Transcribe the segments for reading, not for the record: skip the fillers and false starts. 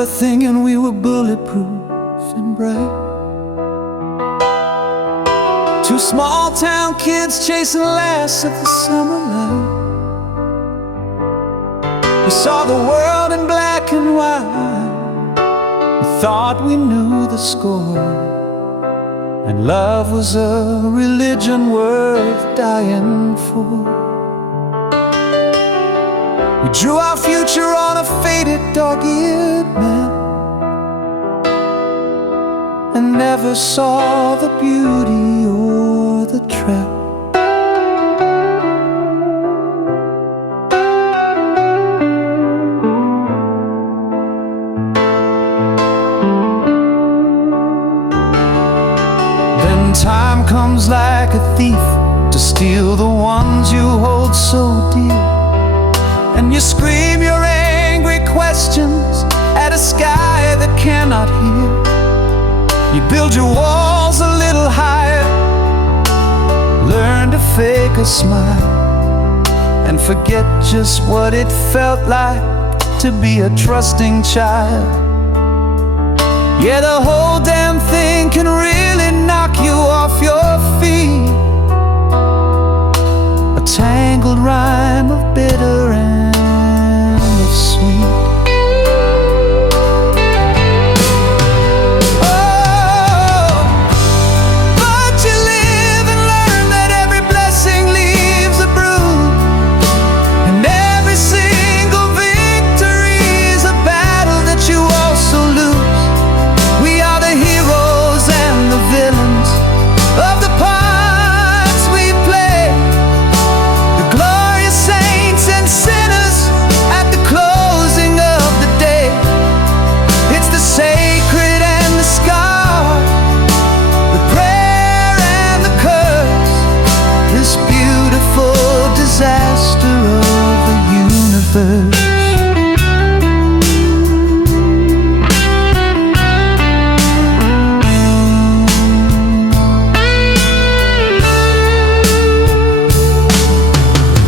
remember thinking we were bulletproof and bright. Two small town kids chasing laughs of the summer light. We saw the world in black and white. We thought we knew the score, and love was a religion worth dying for. We drew our future on a faded dog-eared map, and never saw the beauty or the trap. Then time comes like a thief to steal the ones you hold so dear, and you scream your angry questions at a sky that cannot hear. You build your walls a little higher, learn to fake a smile, and forget just what it felt like to be a trusting child. Yeah, the whole damn thing can really knock you off your feet. A tangled rhyme of bitter and of sweet.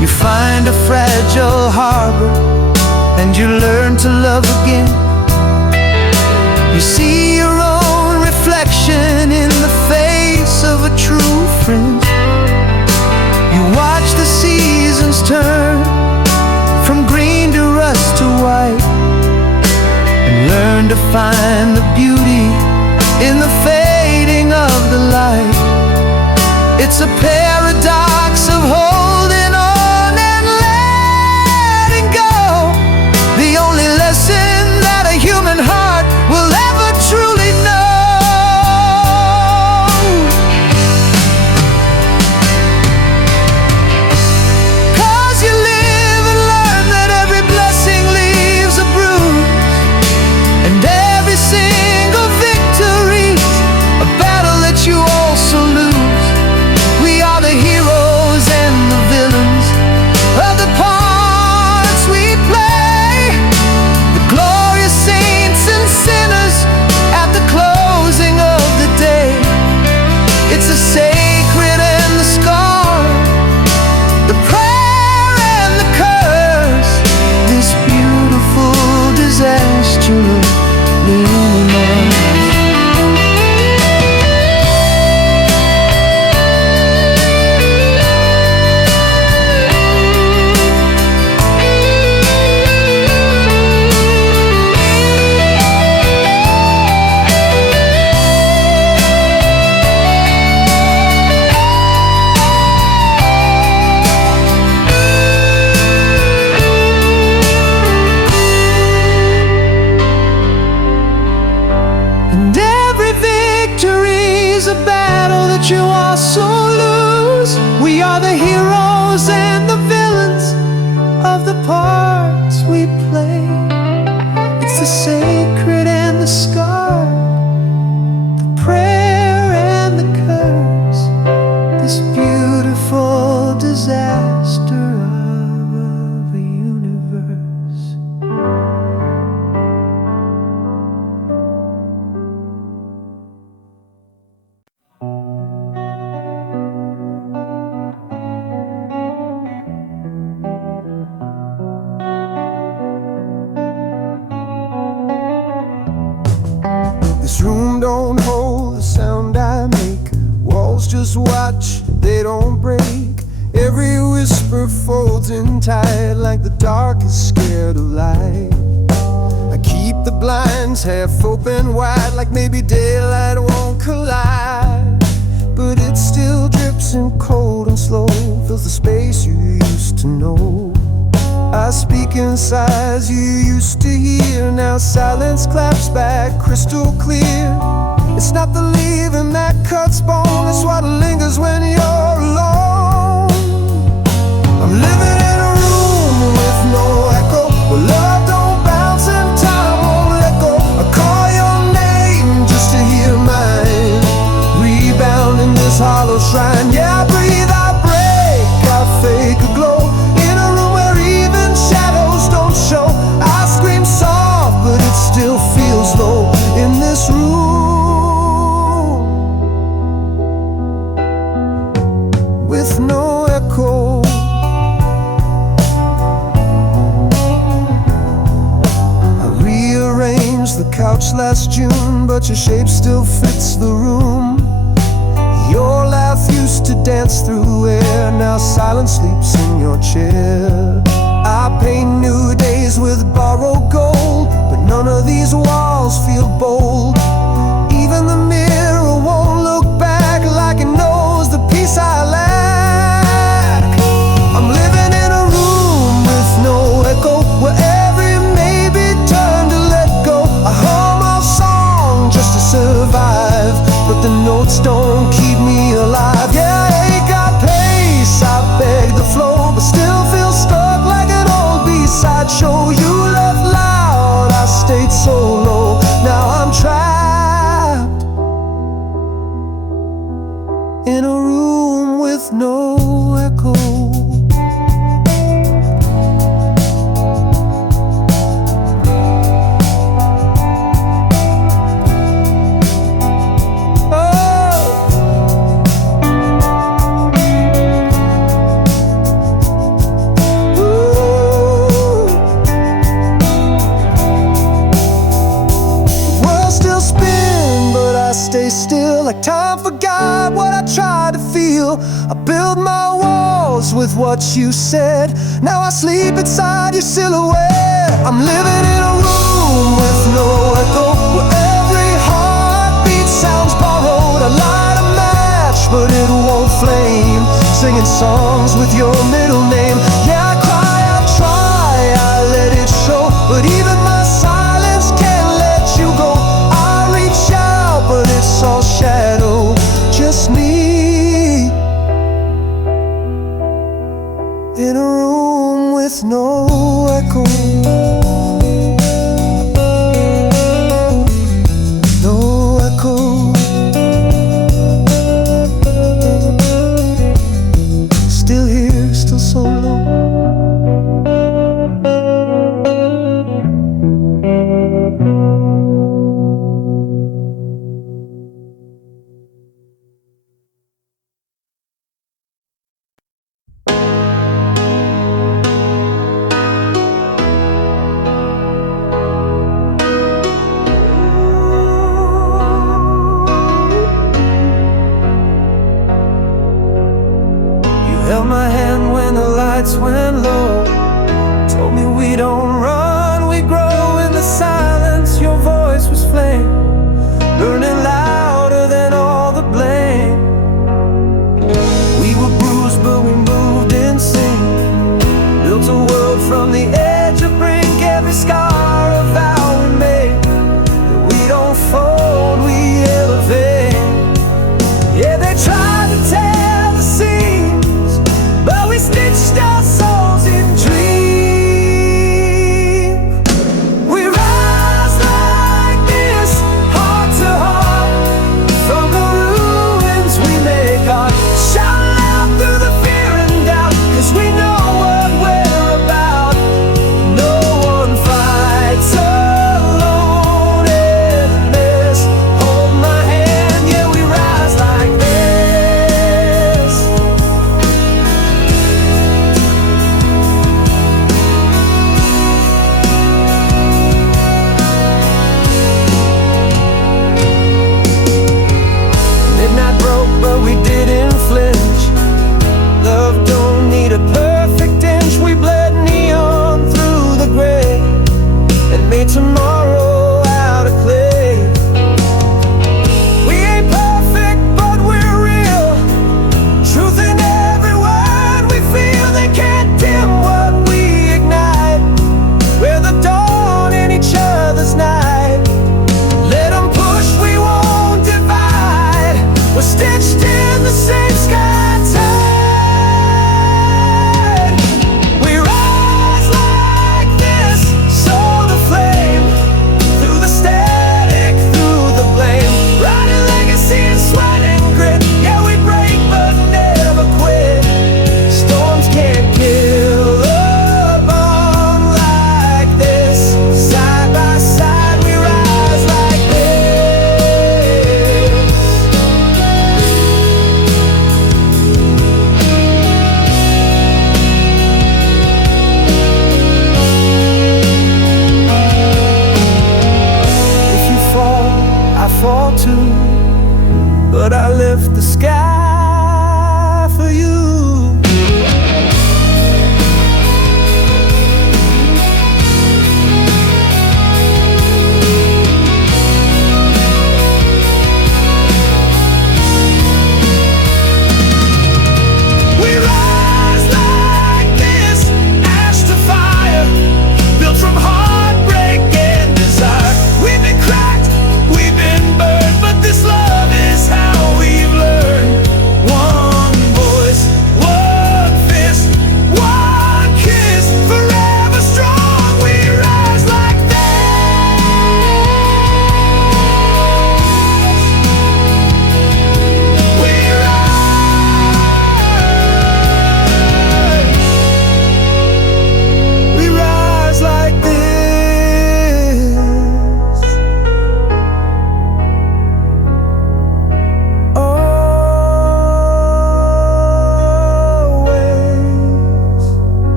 You find a fragile harbor and you learn to love again. You see your own reflection in the face of a true friend. You watch the seasons turn from green to rust to white, and learn to find the beauty in the fading of the light. It's a paradox of holding on and letting go, the only lesson that a human heart will ever truly know. You also lose. We are the heroes and the villains of the parts we play. It's the sacred and the scar, the prayer and the curse, this beautiful disaster of the universe. This room don't hold the sound I make. Walls just watch, they don't break. Every whisper folds in tight, like the dark is scared of light. I keep the blinds half open wide, like maybe daylight won't collide. But it still drips in cold and slow, fills the space you used to know. I speak in sighs you used to hear, now silence claps back crystal clear. It's not the leaving that cuts bone, it's what lingers when you're alone. I'm living in a room with no echo, where love don't bounce and time won't let go. I call your name just to hear mine, rebound in this hollow shrine. Yeah, I breathe, I break, I fake a glow, in a room where even shadows don't show. I scream soft, but it still feels low in this room with no echo. I rearranged the couch last June, but your shape still fits the room. Your laugh used to dance through air, now silence sleeps in your chair. I paint new days with borrowed gold, but none of these walls feel bold. Even the mirror won't look back, like it knows the peace I lack. I'm living in a room with no echo, where every maybe turn to let go. I hum a song just to survive, but the notes don't keep me alive. Yeah, I ain't got pace, I beg the flow, but still feel stuck like an old B-side show. You left loud, I stayed so low, now I'm trapped in a room with no echo. Stay still, like time forgot what I tried to feel. I built my walls with what you said, now I sleep inside your silhouette. I'm living in a room with no echo, where every heartbeat sounds borrowed. I light a match, but it won't flame, singing songs with your middle name. Yeah, I cry, I try, I let it show, but even my silence can't let you go. I reach out, but it's all shadow, just me in a room with no echo. No echo. Still here, still fall too, but I lift the sky for you. From heartbreak and desire, we've been cracked, we've been burned, but this love is how we've learned. One voice, one fist, one kiss, forever strong. We rise like this. We rise like this.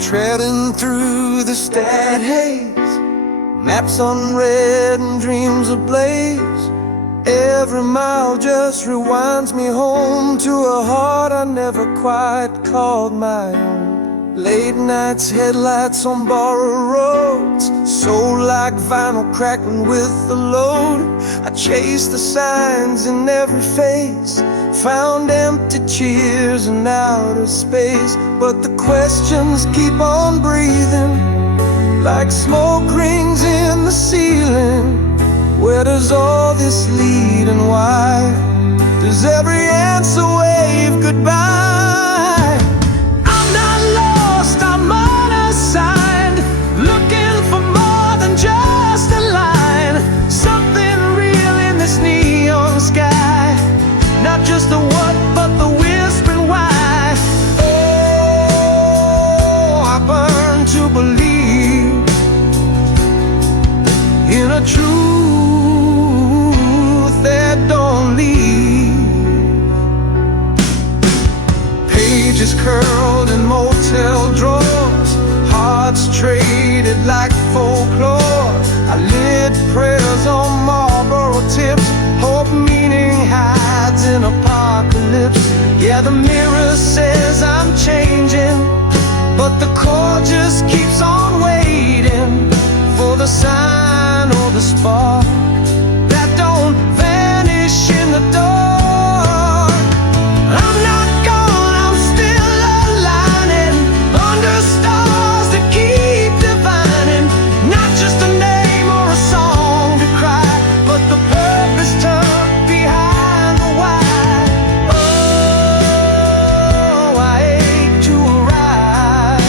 Treading through the stagnant haze, maps unread and dreams ablaze. Every mile just rewinds me home to a heart I never quite called my own. Late nights, headlights on borrowed roads, soul like vinyl crackling with the load. I chased the signs in every face, found empty cheers in outer space, but the questions keep on breathing like smoke rings in the ceiling. Where does all this lead and why does every answer wave goodbye? I'm not lost, I'm unassigned, looking for more than just a line. Something real in this neon sky, not just the what but the whispering why. Oh, I burn to believe in a truth that don't leave. Pages curled in motel drawers, hearts traded like folklore. I lit prayers on Marlboro tips, hope meaning hides in apocalypse. Yeah, the mirror says I'm changing, but the core just keeps on waiting for the sign or the spark that don't vanish in the dark. I'm not gone, I'm still aligning under stars that keep divining. Not just a name or a song to cry, but the purpose tucked behind the why. Oh, I ache to arrive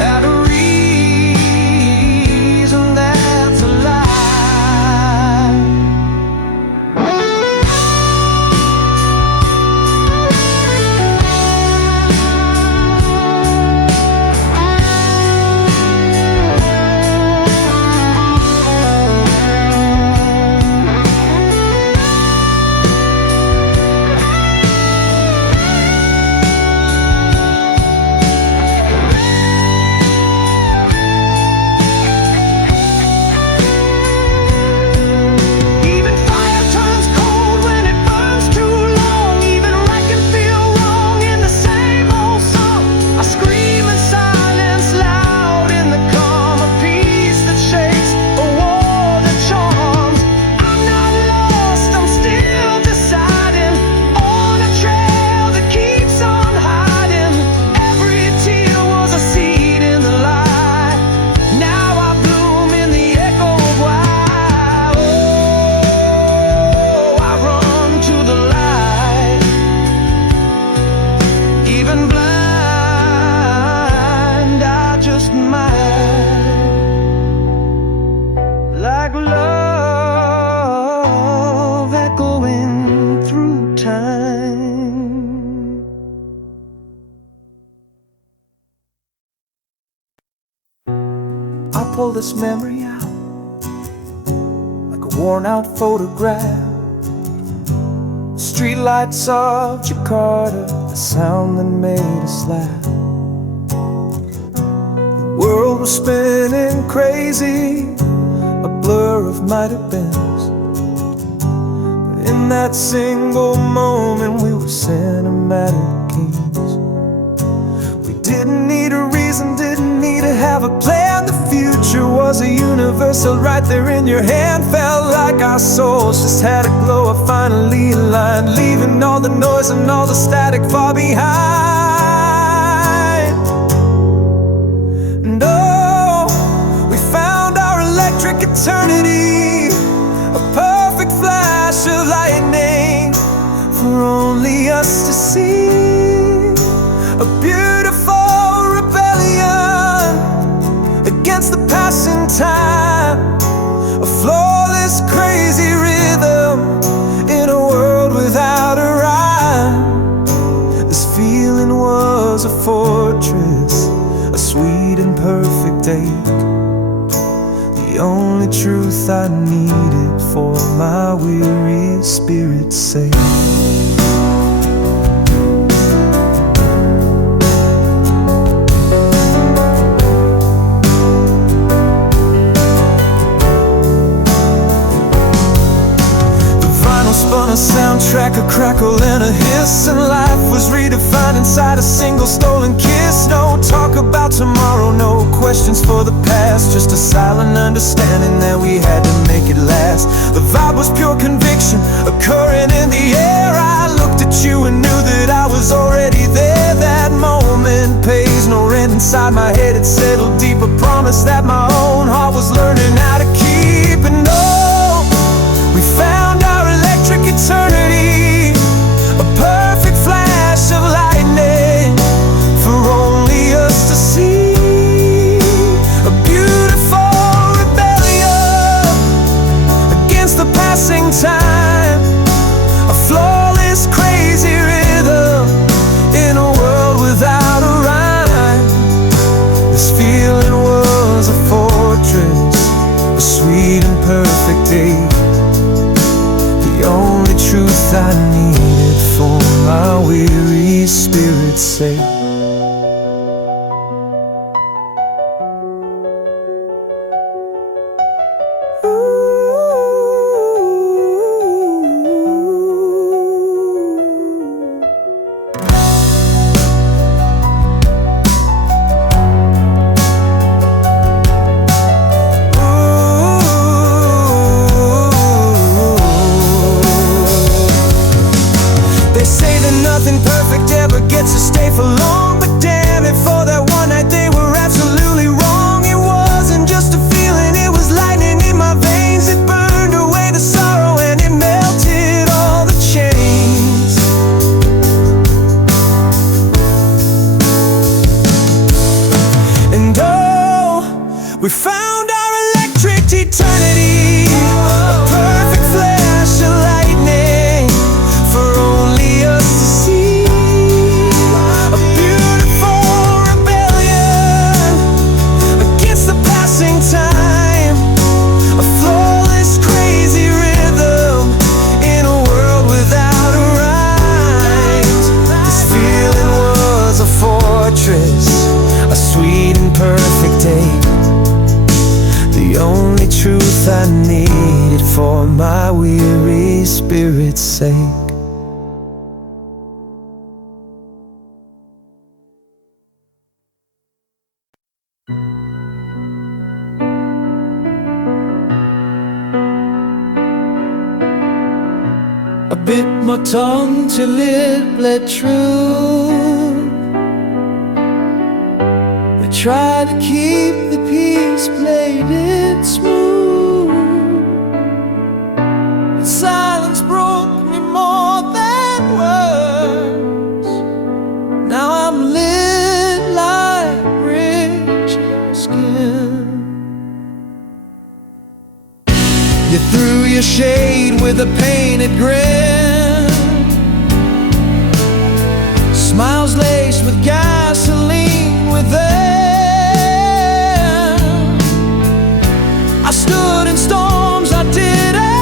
at a reason that's alive. Even fire turns cold when it burns too long. Even right can feel wrong in the same old song. I scream in silence, loud in the calm, a peace that shakes, a war that charms. I'm not lost, I'm still deciding on a trail that keeps on hiding. Every tear was a seed in the light. Now I bloom in the echo of why. Oh, I run to the light, even blind, I just might. Like love echoing through time. I pull this memory out like a worn-out photograph. Streetlights of Jakarta, the sound that made us laugh. The world was spinning crazy, a blur of might have beens. But in that single moment we were cinematic kings. We didn't need a reason, didn't need to have a plan. The future was a universal right there in your hand. Felt like our souls just had a glow, finally aligned, leaving all the noise and all the static far behind. And oh, we found our electric eternity, a perfect flash of lightning for only us to see. A beautiful rebellion against the passing time, a flawless, crazy rhythm in a world without a rhyme. This feeling was a fortress, a sweet and perfect ache, the only truth I needed for my weary spirit's sake. A soundtrack, a crackle and a hiss, and life was redefined inside a single stolen kiss. No talk about tomorrow, no questions for the past, just a silent understanding that we had to make it last. The vibe was pure conviction, occurring in the air. I looked at you and knew that I was already there. That moment pays no rent inside my head. It settled deep, a promise that my own heart was learning how to keep. And oh, we found our electric eternity, a perfect flash of lightning for only us to see. A beautiful rebellion against the passing time, a flawless, crazy rhythm in a world without a rhyme. This feeling was a fortress, a sweet and perfect day, the only truth I needed for my weary spirit's sake. Nothing perfect ever gets to stay for long, but damn it, for that one night they were absolutely wrong. It wasn't just a feeling, it was lightning in my veins. It burned away the sorrow and it melted all the chains. And oh, we found our electric eternity, a perfect flash of lightning for only us to see. A beautiful rebellion against the passing time, a flawless, crazy rhythm in a world without a rhyme. This feeling was a fortress, a sweet and perfect day, the only truth I needed for my weary spirit's sake. I bit my tongue till it bled true. I tried to keep the peace, played it smooth, but silence broke me more than words. Now I'm lit like rich skin. You threw your shade with a painted grin, smiles laced with gasoline within. I stood in storms I didn't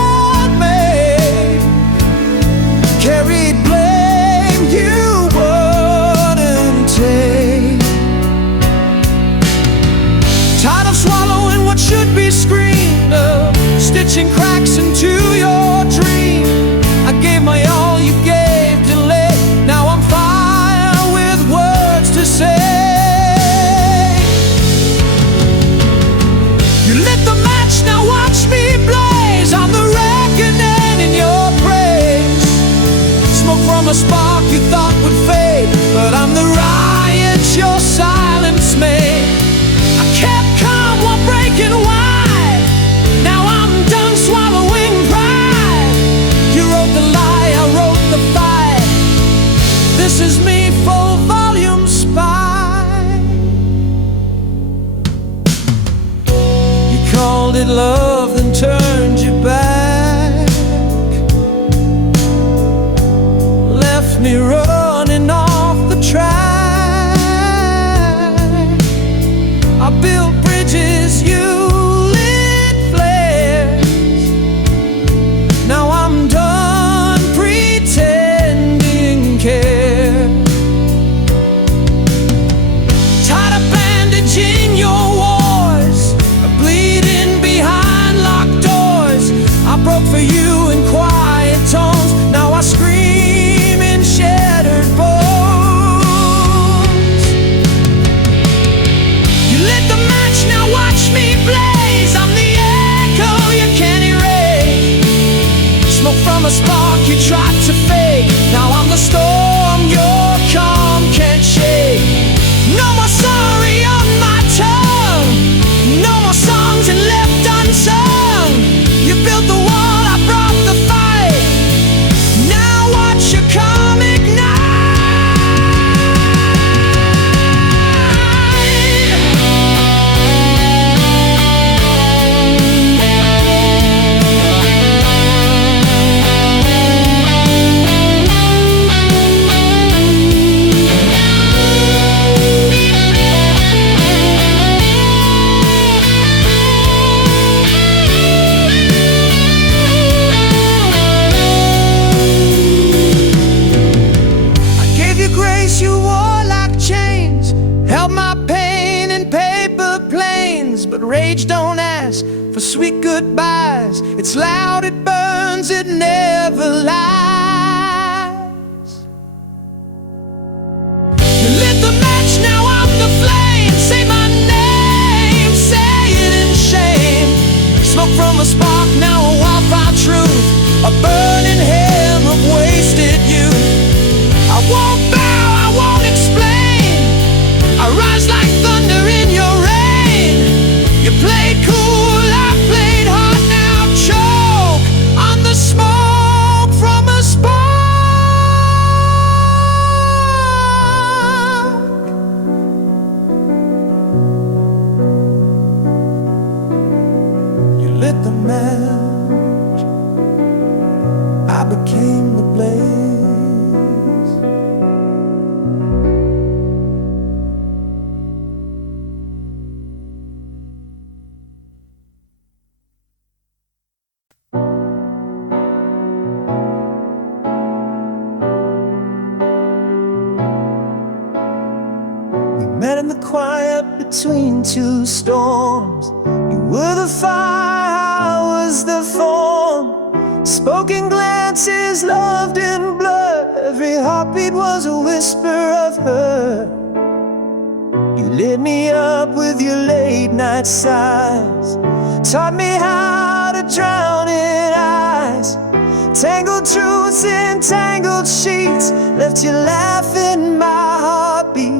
stitching cracks into your dream. I gave my all, you gave delay. Now I'm fire with words to say. You lit the match, now watch me blaze. I'm the reckoning in your praise. Smoke from a spark you thought would fade, but I'm the riot your silence made. I kept calm while breaking wide. Now I'm done swallowing pride. You wrote the lie, I wrote the fight. This is me, full volume spy. You called it love, then turned your back. Left me running off the track. I built bridges, you lit flares. Now I'm done pretending care. Tired of bandaging your wars, bleeding behind locked doors. I broke for you in quiet tones. Now I scream in shattered bones. You lit the match, now watch me blaze. I'm the echo you can't erase. Smoke from a spark you tried to fake. Now I'm the storm your calm can't shake. No more sorry on my tongue. No more songs and left unsung. You built the wall, I brought the fight. Now watch you come ignite. I gave you grace you wore like chains, held my pain in paper planes. But rage don't ask for sweet goodbyes. It's loud, it burns, it never lies. You lit the match, now I'm the flame. Say my name, say it in shame. Smoke from a spark, now a wildfire truth. A burning hymn of wasted youth. I won't bow, I won't explain. I rise like thunder in your rain. You played cool, I played hard. Now choke on the smoke from a spark. You lit the match, I became the blaze. We met in the quiet between two storms. You were the fire, I was the thorn. Spoken glances, loved in blood. Every heartbeat was a whisper of her. You lit me up with your late night sighs, taught me how to drown in eyes. Tangled truths in tangled sheets, left you laughing my heartbeat.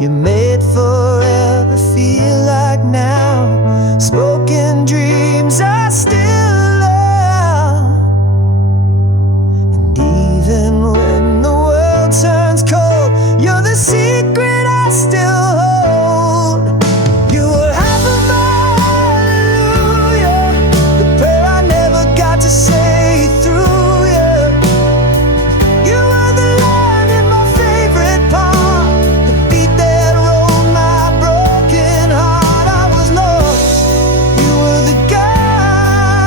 You made forever feel like now. Spoken dreams are still love. And even when the world turns cold, you're the secret I still hold. You were half of my hallelujah, the prayer I never got to say through you. You were the line in my favorite part, the beat that rolled my broken heart. I was lost, you were the guide.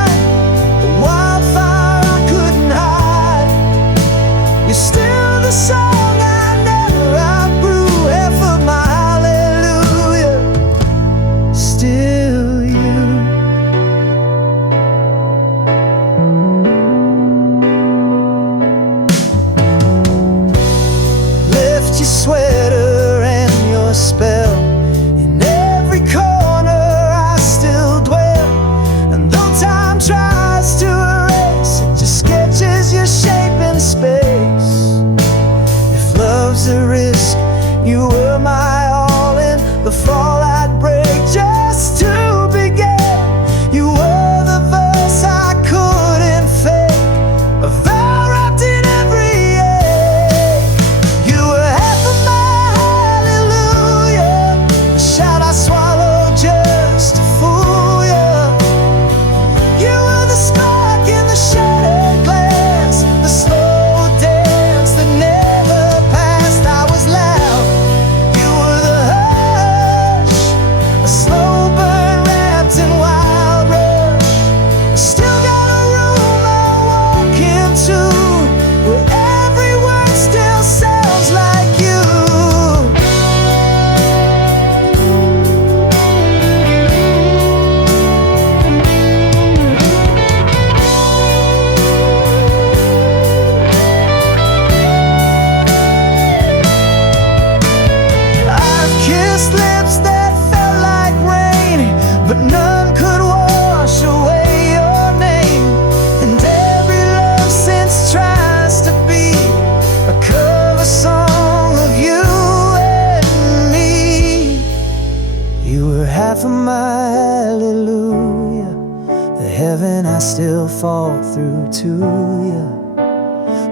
heaven I still fall through to you.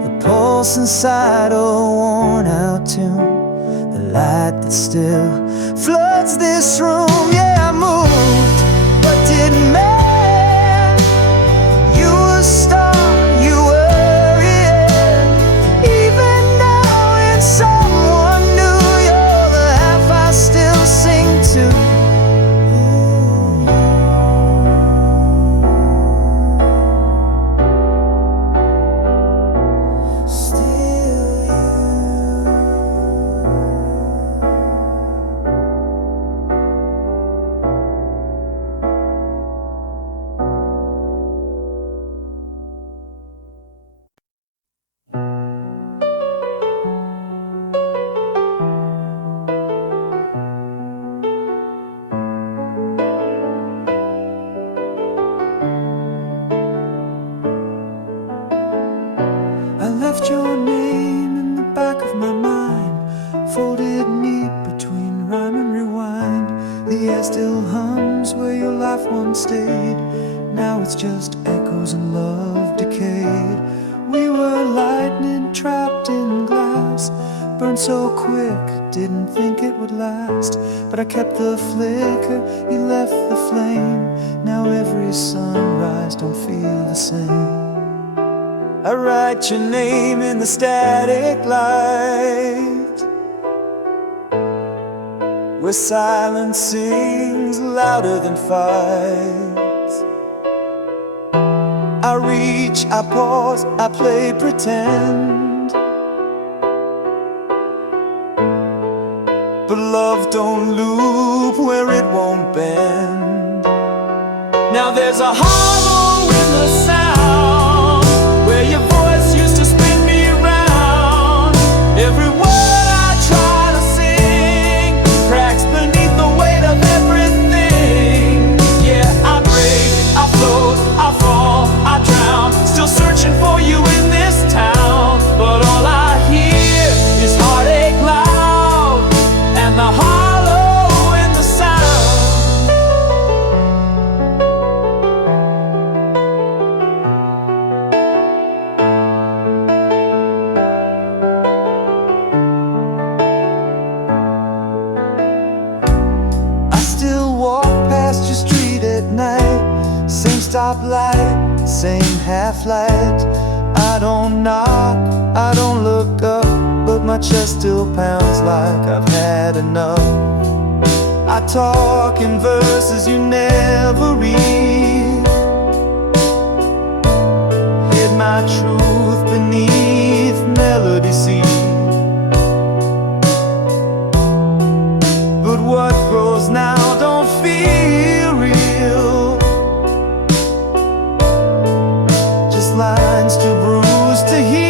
The pulse inside a worn out tune, the light that still floods this room. Yeah, I moved, but didn't mend. You were a star, you were it. Even now in someone new, you're the half I still sing to. I left your name in the back of my mind, folded neat between rhyme and rewind. The air still hums where your life once stayed. Now it's just echoes and love decayed. We were lightning trapped in glass, burned so quick, didn't think it would last. But I kept the flicker, you left the flame. Now every sunrise don't feel the same. I write your name in the static light, where silence sings louder than fights. I reach, I pause, I play pretend, but love don't loop where it won't bend. Now there's a hollow in the sound where your voice used to spin me around. Every word I try to sing cracks beneath the weight of everything. Yeah, I break, I float, I fall, I drown, still searching for you in this town. But all I hear is heartache loud and the hollow in the sound. I still walk past your street at night, same stoplight, same half-light. I don't knock, I don't look up, but my chest still pounds like I've had enough. I talk in verses you never read, hid my truth beneath melody seed. But what grows now don't feel real, just lines too bruised to heal.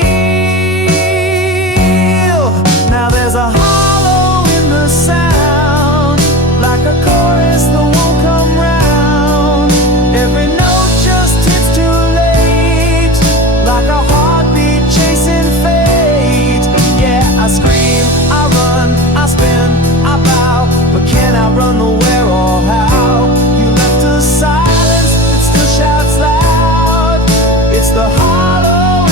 Now there's a hollow in the sound, like a chorus that won't come round. Every note just hits too late, like a heartbeat chasing fate. Yeah, I scream, I run, I spin, I bow, but can I run the where or how? You left a silence that still shouts loud. It's the hollow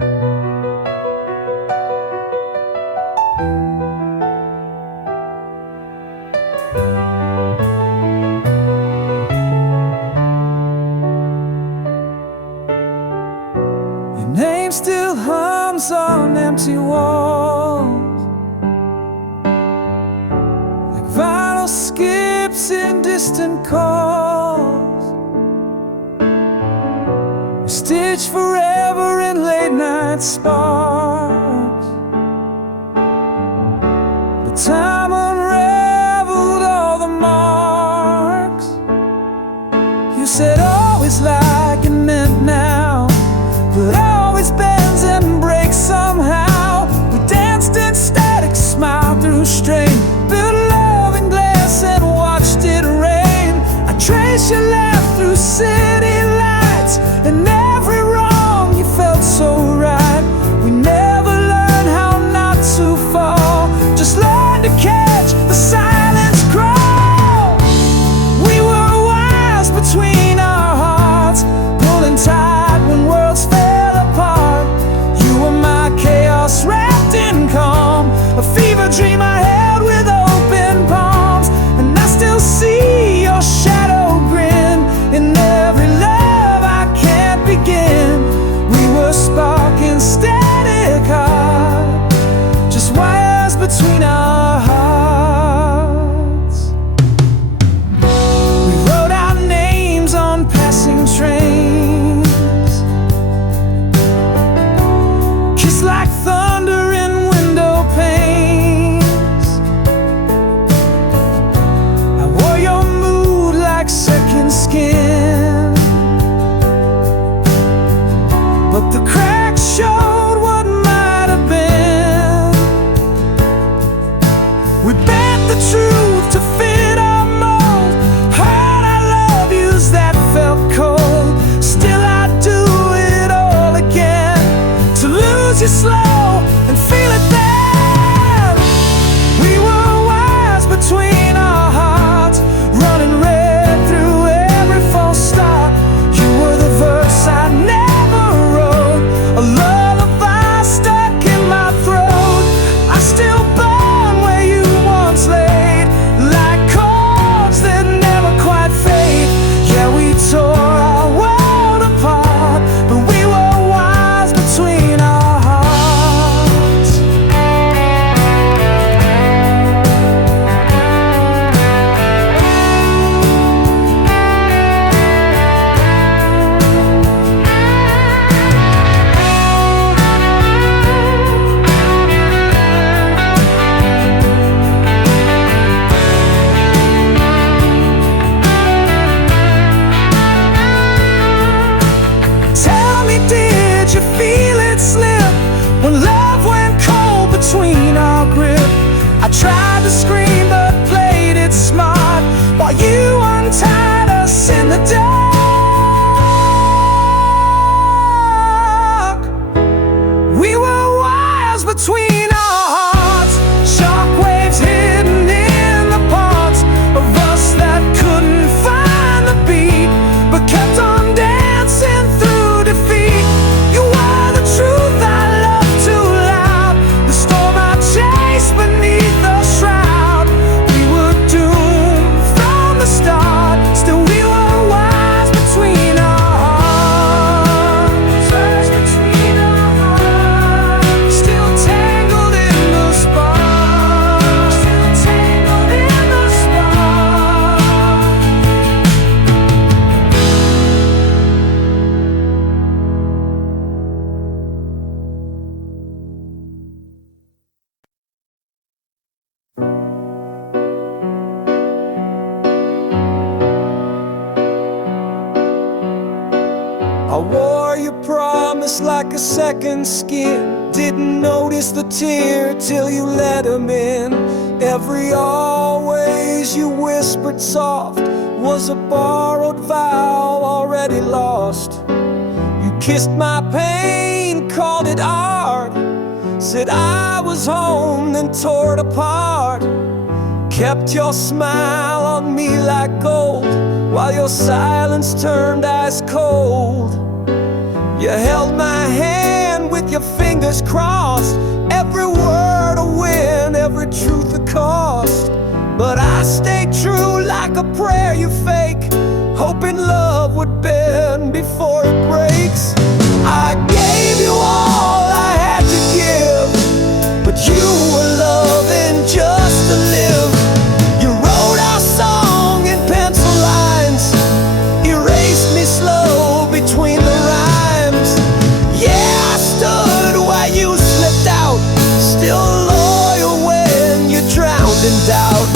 Your name still hums on empty walls, like vinyl skips in distant calls. We're stitched forever in late night sparks, but time unraveled all the marks. You said always like it meant now, but always bends and breaks somehow. We danced in static, smiled through strain, built love in glass and watched it rain. I traced your laugh through city lights, and every wrong you felt so right. We never learned how not to fall, just learned to catch the silence crawl. We were wise between our hearts, pulling tight when worlds fell apart. You were my chaos wrapped in calm, a fever dream I held with open palms. And I still see your shadow grin in every love I can't begin. We were sparking static heart, just wires between our hearts. We wrote our names on passing trains, kissed like thunder in window panes. I wore your mood like second skin, but the cracks showed what might have been. We bent the truth to fit our mold, heard I love yous that felt cold. Still I'd do it all again, to lose you slow and feel it then. We were wires between our hearts, running red through every false start. You were the verse I never wrote, a lullaby stuck in my throat. I still burn where you once laid, like chords that never quite fade. Yeah, we tore our world apart, but we were wise between our hearts. Tell me, did you feel it slip when love went cold between our grip? I tried to scream but played it smart, while you untied us in the dark. We were wires between our hearts, shockwaves hidden in the parts of us that couldn't find the beat, but kept on dancing through defeat. You were the truth I loved too loud, the storm I chased beneath the shroud. We were doomed from the start, still we were wise between our hearts. Wires between our hearts, still tangled in the spark, still tangled in the spark. I wore your promise like a second skin, didn't notice the tear till you let 'em in. Every always you whispered soft was a borrowed vow already lost. You kissed my pain, called it art, said I was home, then tore it apart. Kept your smile on me like gold, while your silence turned ice cold. You held my hand with your fingers crossed, every word a win, every truth a cost. But I stayed true like a prayer you fake, hoping love would bend before it breaks. I gave you all I had to give, but you were loving just to live. You wrote our song in pencil lines, erased me slow between the rhymes. Yeah, I stood while you slipped out, still loyal when you drowned in doubt.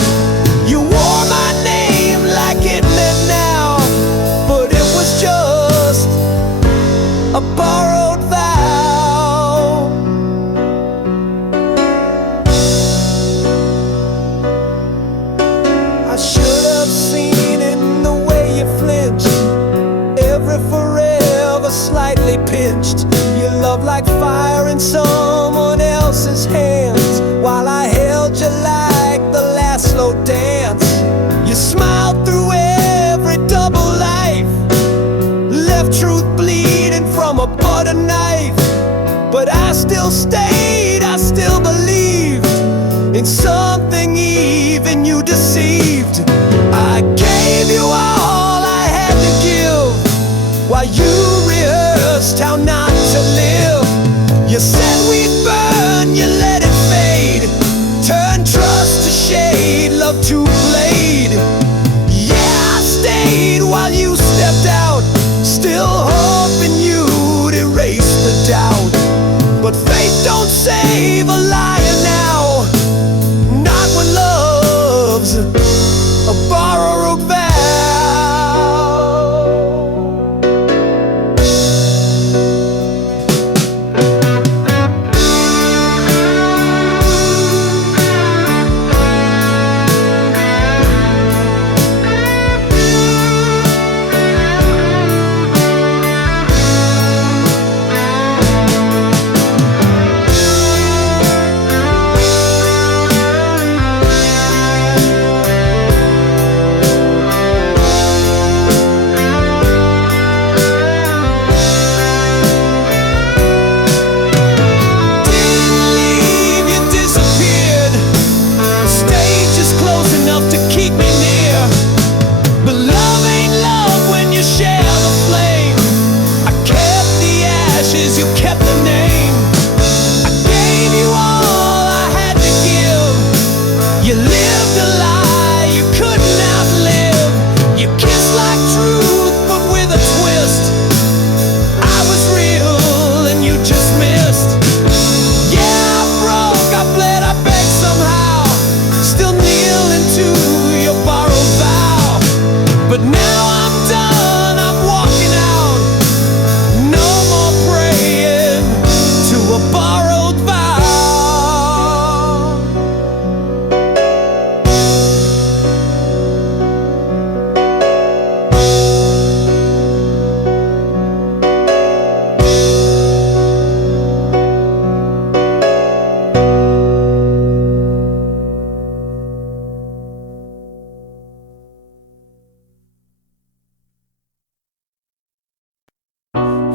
You wore my name like it meant now, but it was just a borrowed vow. I should have seen it in the way you flinched, every forever slightly pinched. You love like fire in someone else's hands, while I held you like the last slow dance. You smiled through every double life, left truth bleeding from a butter knife. But I still stayed, I still believed in something even you deceived. I gave you all I had to give, while you rehearsed how not to live. You said we'd burn, you let it fade, turn trust to shade, love to blade. Yeah, I stayed while you stepped out, still hoping you'd erase the doubt. But faith don't save a liar now, not when love's a borrowed vow.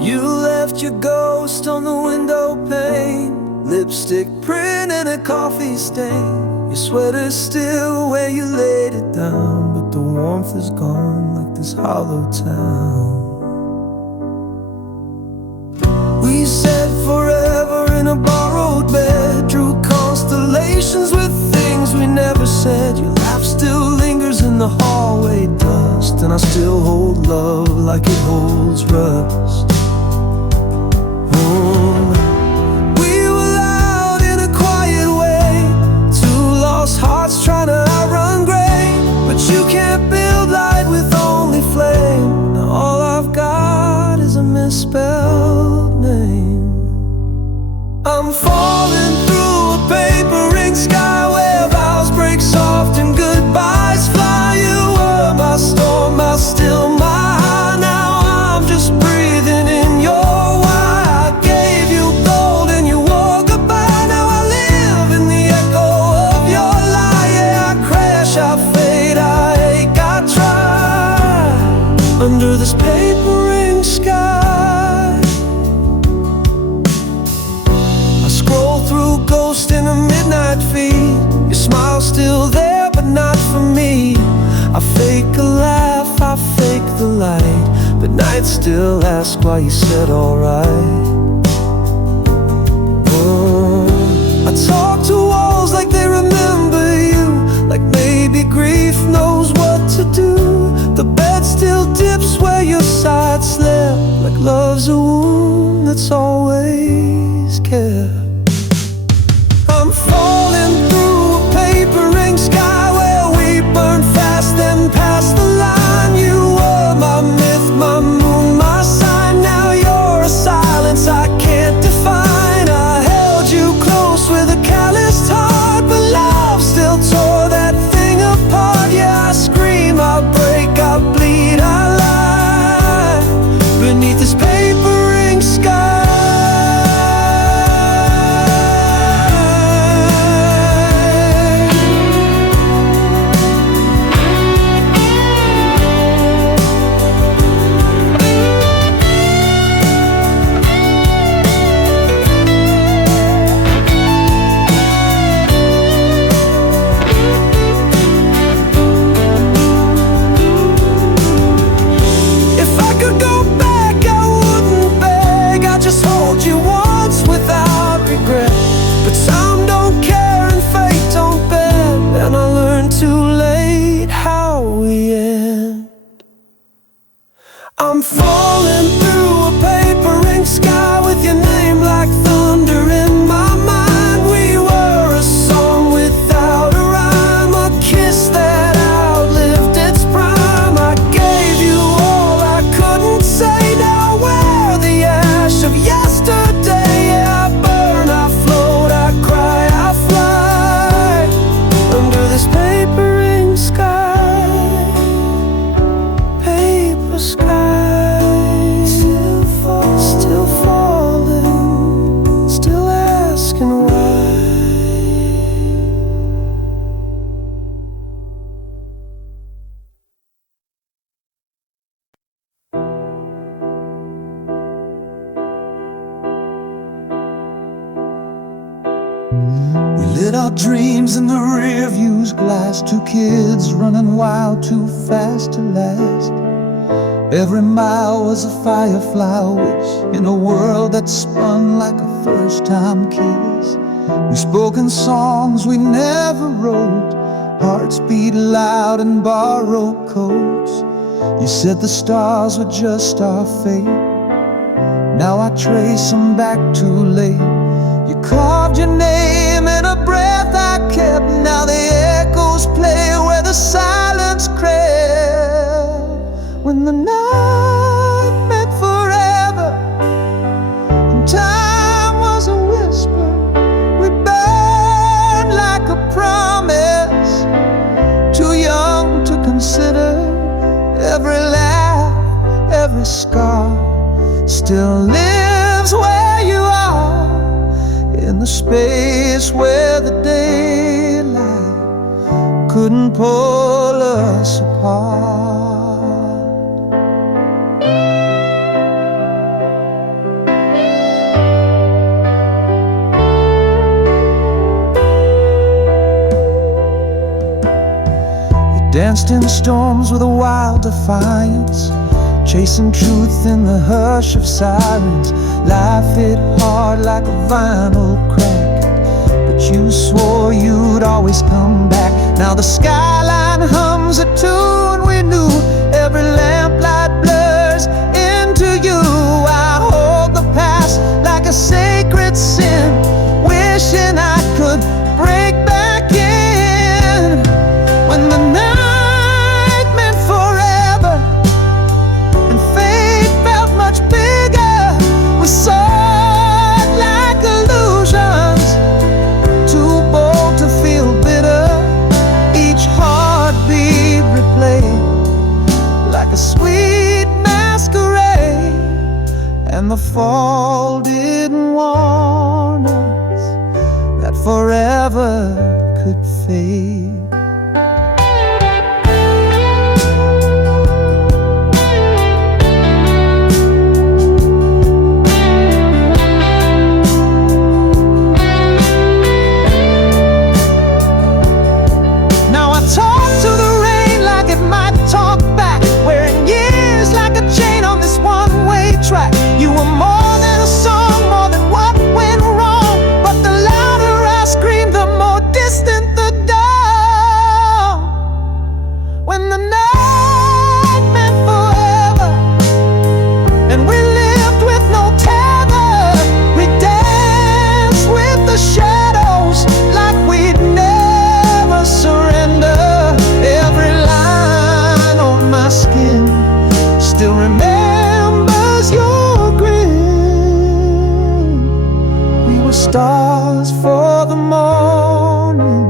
You left your ghost on the window pane, lipstick print and a coffee stain. Your sweater's still where you laid it down, but the warmth is gone like this hollow town. We said forever in a borrowed bed, drew constellations with things we never said. Your laugh still lingers in the hallway dust, and I still hold love like it holds rust. We were loud in a quiet way, two lost hearts trying to outrun gray. But you can't build light with only flame. Now all I've got is a misspelled name. I'm falling through a paper ink sky where vows break soft and goodbyes fly. You were my storm, my still, my high. Now I'm just breathing in your under this paper ink sky. might still ask why you said alright. I talk to walls like they remember you, like maybe grief knows what to do. The bed still dips where your side slept, like love's a wound that's always kept. I'm falling through a paper ring sky where we burn fast then past the line. You were my myth, my moon, my sign. Now you're a silence I can't define. I held you close with a calloused heart, but love still tore that thing apart. Yeah, I scream, I break, I bleed, I lie beneath this paper ring sky. I'm falling through a paper ring sky with your name like thunder in my mind. We were a song without a rhyme, a kiss that outlived its prime. I gave you all I couldn't say. Now we're the ash of yesterday. Yeah, I burn, I float, I cry, I fly under this paper ring sky. Paper sky. We lit our dreams in the rear view's glass, two kids running wild, too fast to last. Every mile was a firefly wish in a world that spun like a first-time kiss. We spoke in songs we never wrote, hearts beat loud in borrowed coats. You said the stars were just our fate. Now I trace them back too late. You carved your name in a breath I kept. Now the echoes play where the silence crept. When the night meant forever and time was a whisper, we burned like a promise, too young to consider. Every laugh, every scar still lives where you are, in the space where the daylight couldn't pull us apart. We danced in storms with a wild defiance, chasing truth in the hush of silence. Life hit hard like a vinyl crack, but you swore you'd always come back. Now the skyline hums a tune we knew, every lamplight blurs into you. I hold the past like a sacred sin, wishing I could break back in. When the night meant forever and fate felt much bigger, we soared like illusions, too bold to feel bitter. Each heartbeat replayed like a sweet masquerade, and the fall didn't warn us that forever could fade. Talk to the rain like it might talk back, wearing years like a chain on this one still remembers your grin. We were stars for the morning,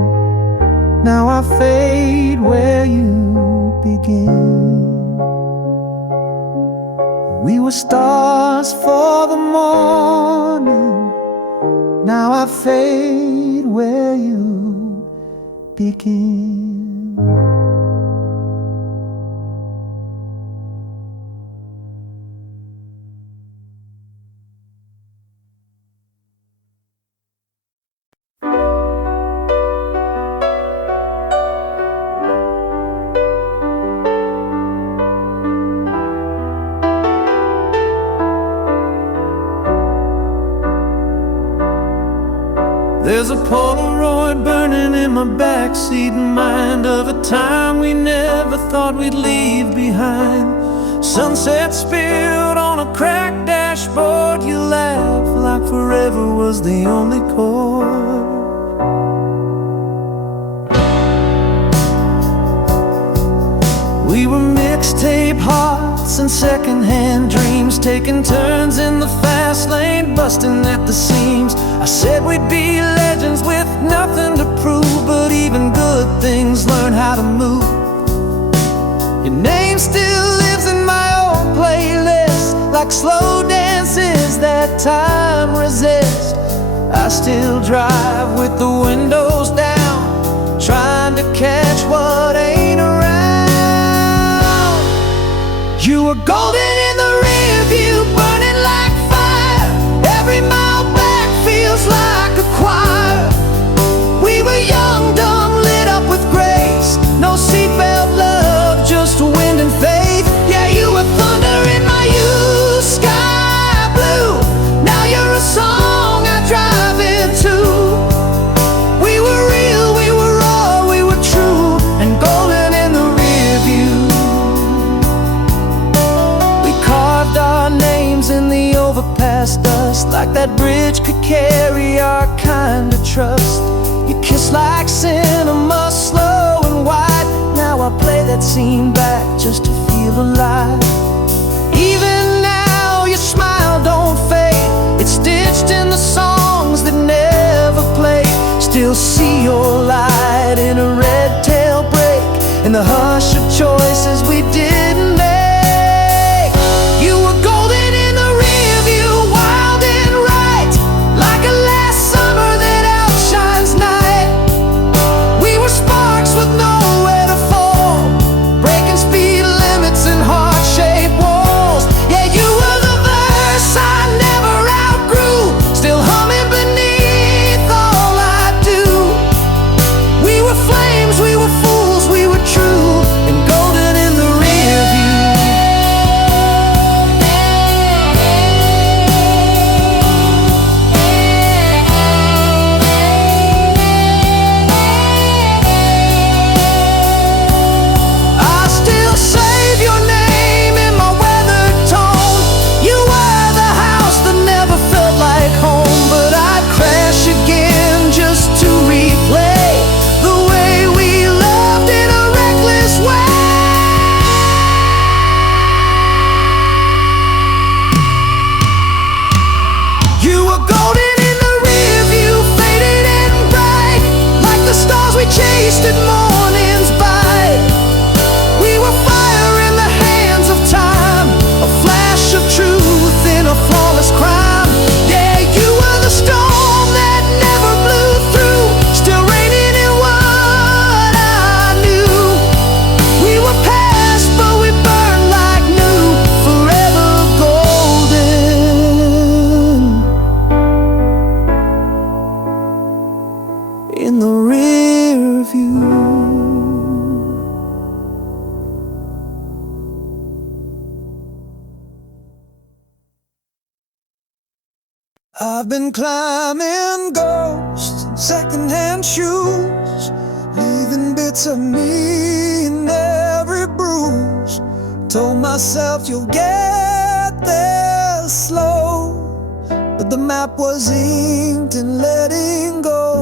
now I fade where you begin. We were stars for the morning, now I fade where you begin. There's a Polaroid burning in my backseat mind of a time we never thought we'd leave behind. Sunset spilled on a cracked dashboard. You laugh like forever was the only chord. We were mixtape hearts and secondhand dreams, taking turns in the fast lane, busting at the seams. I said we'd be legends with nothing to prove, but even good things learn how to move. Your name still lives in my old playlist, like slow dances that time resists. I still drive with the windows down, trying to catch what ain't around. You were golden in the rear view, burning like fire. Every mile back feels like a choir. We were young, dumb, lit up with grace. No seatbelt love, just wind and faith. Yeah, you were thunder in my youth, sky blue. Now you're a song I drive into. We were real, we were raw, we were true, and golden in the rear view. We carved our names in the overpass dust, like that bridge could carry our kind of trust. You kiss like cinema, slow and wide. Now I play that scene back just to feel alive. Even now your smile don't fade, it's stitched in the songs that never played. Still see your light in a red tail break, in the hush of choices we didn't make. You were golden in the rear view, wild and right, like a last summer that outshines night. We were sparks with nowhere to fall, breaking speed limits and heart-shaped walls. Yeah, you were the verse I never outgrew, still humming beneath all I do. We were flames, we were fools, we were true, and golden in the rear view. I still save your name in my weathered tone. You were the house that never felt like home, but I'd crash again just to replay the way we loved in a reckless way. You were golden in the rear view, faded and bright, like the stars we chased at morning's bite. We were fire in the hands of time, a flash of truth in a flawless crime. Yeah, you were the storm that never blew through, still raining in what I knew. We were past, but we burned like new, forever golden in the rear view. I've been climbing ghosts in secondhand shoes, leaving bits of me in every bruise. Told myself you'll get there slow, but the map was inked in letting go.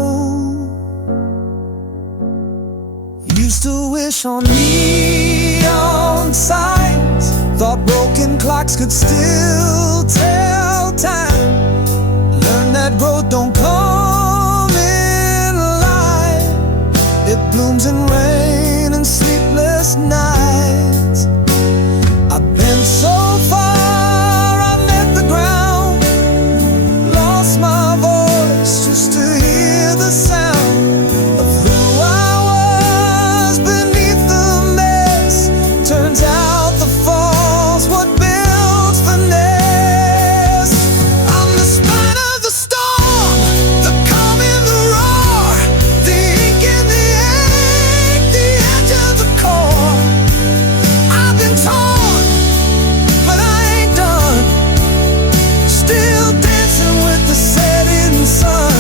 Used to wish on neon signs, thought broke clocks could still tell time. Learn that growth don't come in light. It blooms in rain and sleepless nights. I've been so far, I met the ground, lost my voice just to hear the sound of who I was beneath the mess. Turns out the fall's what builds the nest. I'm the spine of the storm, the calm in the roar, the ink in the ache, the edge of the core. I've been torn, but I ain't done. Still dancing with the setting sun.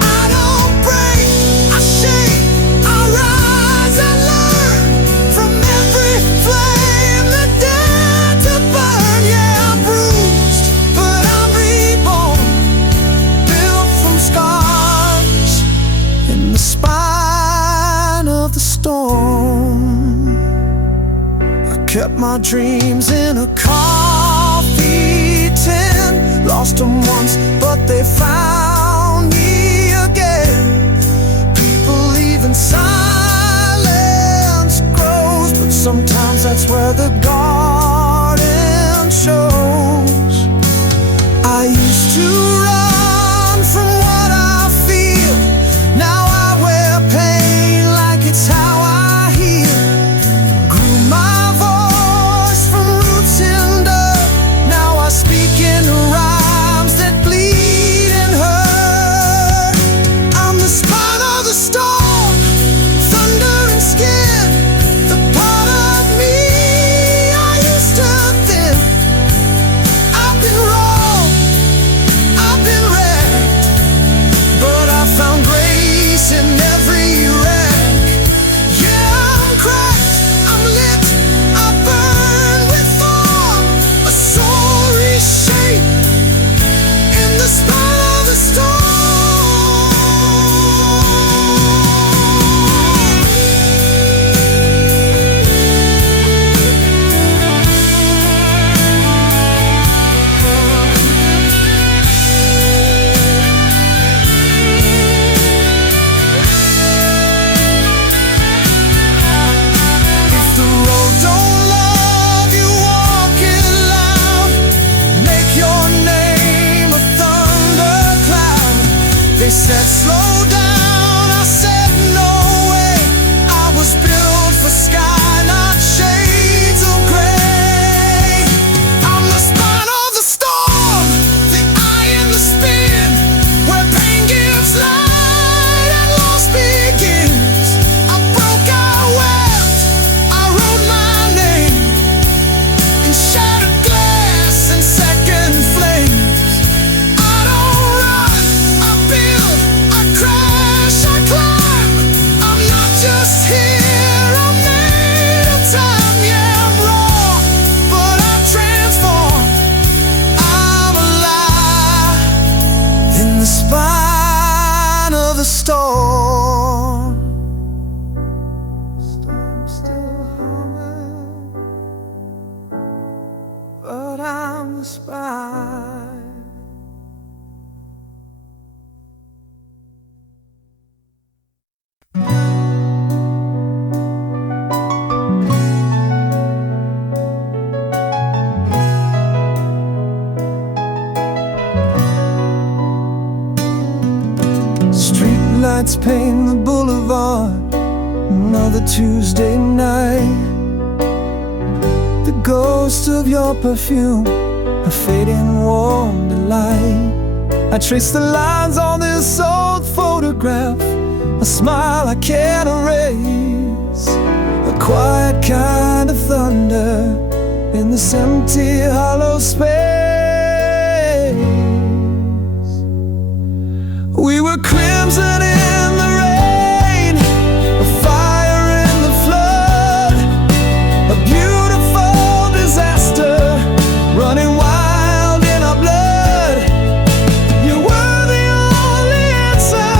I don't break, I shake, I rise, I learn from every flame that dared to burn. Yeah, I'm bruised, but I'm reborn, built from scars in the spine of the storm. I kept my dreams in a coffee tin. Lost them once, but they found me again. People leave in silence grows, but sometimes that's where the garden shows. I used to run from what I feel. Now I wear pain like it's how I heal. Grew my voice from roots in dirt. Now I speak in rhymes that bleed and hurt. I'm the spine of the storm, thunder and skin, the part of me I used to thin. I've been wrong, I've been wrecked, but I found grace in every wreck. Yeah, I'm cracked, I'm lit, I burn with form, a soul reshaped in the spine of the storm. If the road don't love you, walk it loud. Make your name a thundercloud. They said slow down, I said no way. I was built for sky, not shades of gray. I'm the spine of the storm, the eye in the spin, where pain gives light and loss begins. I broke, I wept, I wrote my name in shattered glass and second flames. I don't run, I build, I crash, I climb. I'm not just here, I'm made of time. Yeah, I'm raw, but I transform. I'm alive in the spine of the storm. Storm still humming, but I'm the spine. Street lights paint the boulevard. Another Tuesday night. The ghost of your perfume, a fading warm delight. I trace the lines on this old photograph, a smile I can't erase. A quiet kind of thunder in this empty hollow space. We were crimson in the rain, a fire in the flood, a beautiful disaster running wild in our blood. You were the only answer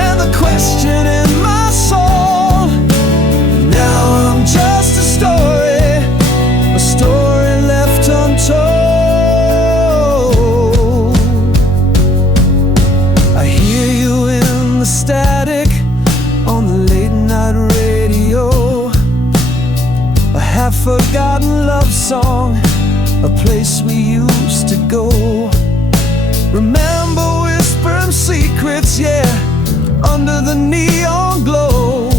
and the question in my soul. Now I'm just a story left forgotten love song, a place we used to go. Remember whispering secrets, yeah, under the neon glow.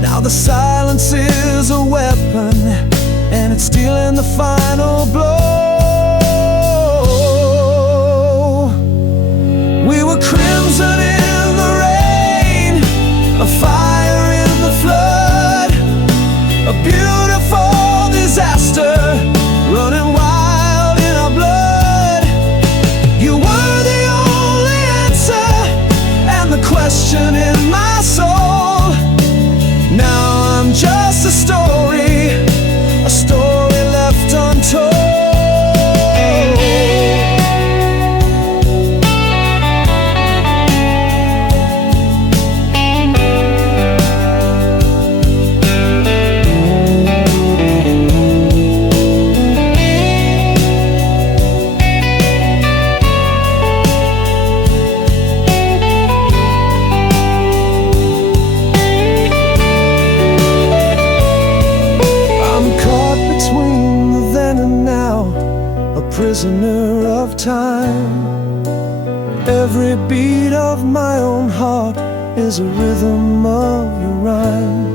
Now the silence is a weapon, and it's stealing the final blow. We were crimson in the rain, a fire in the flood, a beautiful disaster running wild in our blood. You were the only answer and the question in my soul. Now I'm just a story left untold. Prisoner of time. Every beat of my own heart is a rhythm of your rhyme.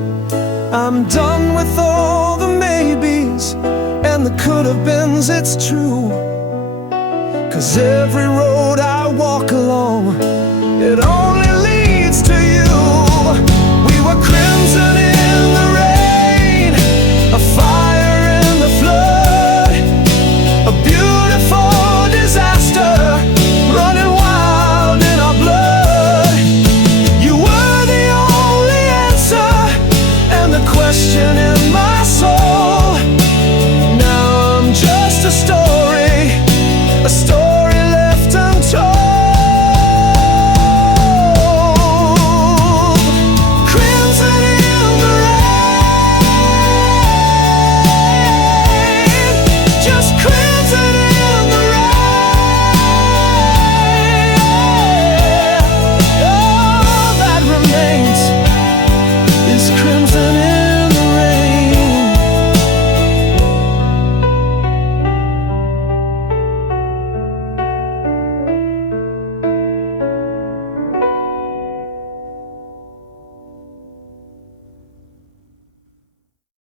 I'm done with all the maybes and the could have beens, it's true. 'Cause every road I